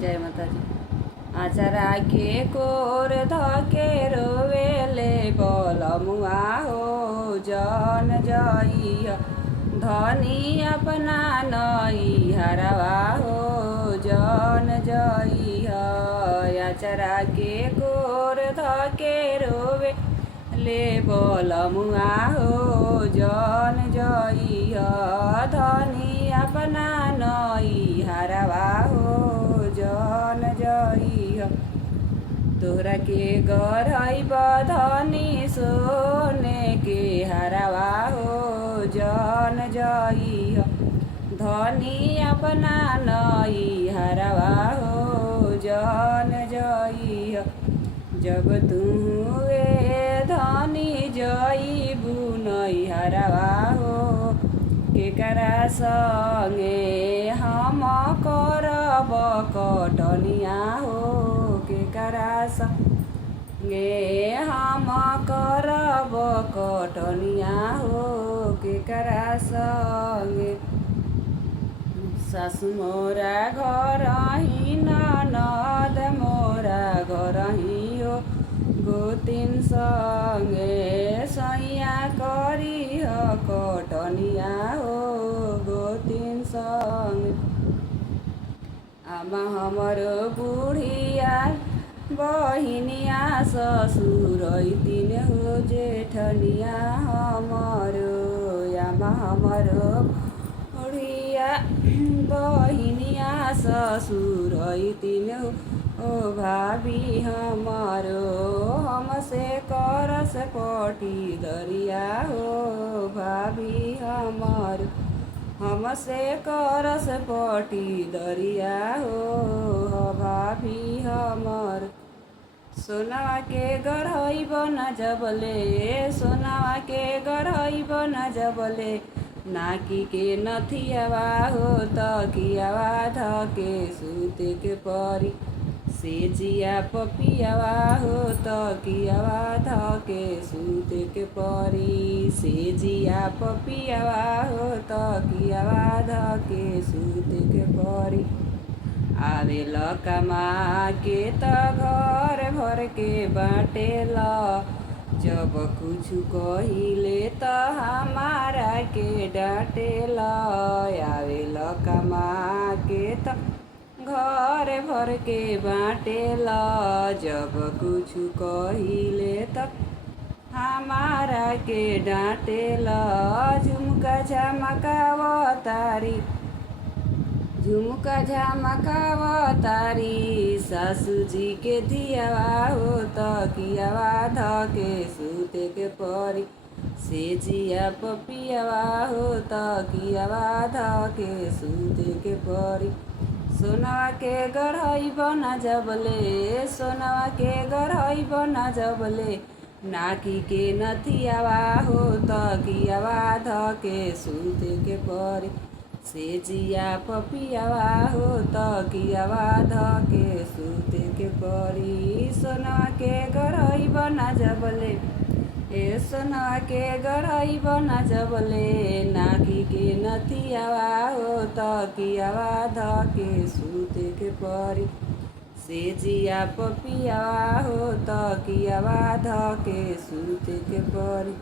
जय माता जी। आचरा के कोर धके रोवेले बलमुआ हो जन जइह धनी अपना नई हरवा हो जन जइह। आचरा के कोर धके रोवे ले बलमुआ हो जन जइह धनी अपना नई हरवा हो जन जइह। तोहरा के गरई बधनी सोने के हरवा हो जन जइह धनी अपना नई हरवा हो जन जइह। जब तुहे धनी जइबू नई हरवा हो केकरा संगे हम करब कटनिया हो केकरा संगे हम करब कटनिया हो केकरा संगे। सासु मोरा घर ही ननद मोरा घर ही हो गोतिन संगे सैया करिह कटनिया हो गोतिन संगे। आमा हमरो बुढ़िया बहिनिया ससुर तीन हो जेठनिया हमरो। आमा हमरो बुढ़िया बहिनिया ससुर तीन हो भाभी हमारो हमसे करस पटी दरिया हो भाभी हमारो हमसे करस पटी दरिया हो भाभी हमार। सोनवा के गढ़ई बना जबले सोनवा के गढ़ई बना जबले नाकी के नथियावा हो तकियावा धके सूते के परी सेजिया पपियावा हो तकियावा धके सूते के परी सेजिया पपियावा हो तकियावा धके सूते के परी। आवेल कमा के त घर भर के बाटेला जब कुछ कहिले त हमारा के डांटेला। आवेल कमा के त घर भर के बाटेला जब कुछ कहिले त हमारा के डांटेला। झुमका झमकावतारी झुमका झमकावतारी सासू जी के धियावा हो तकियावा धके सूते के परी सेजिया पपियावा हो तकियावा धके सूते के परी। सोनवा के गढ़ई बना जबले सोनवा के गढ़ई बना जबले नाकी के नथियावा हो तकियावा धके सूते के परी सेजिया पपियावा हो तकियावा धके सूते के परी। सोनवा के गढ़ई बना जबले ए सोनवा के गढ़ई बना जबले नाकी के नथियावा हो तकियावा धके सूते के परी सेजिया पपियावा हो तकियावा धके सूते के परी।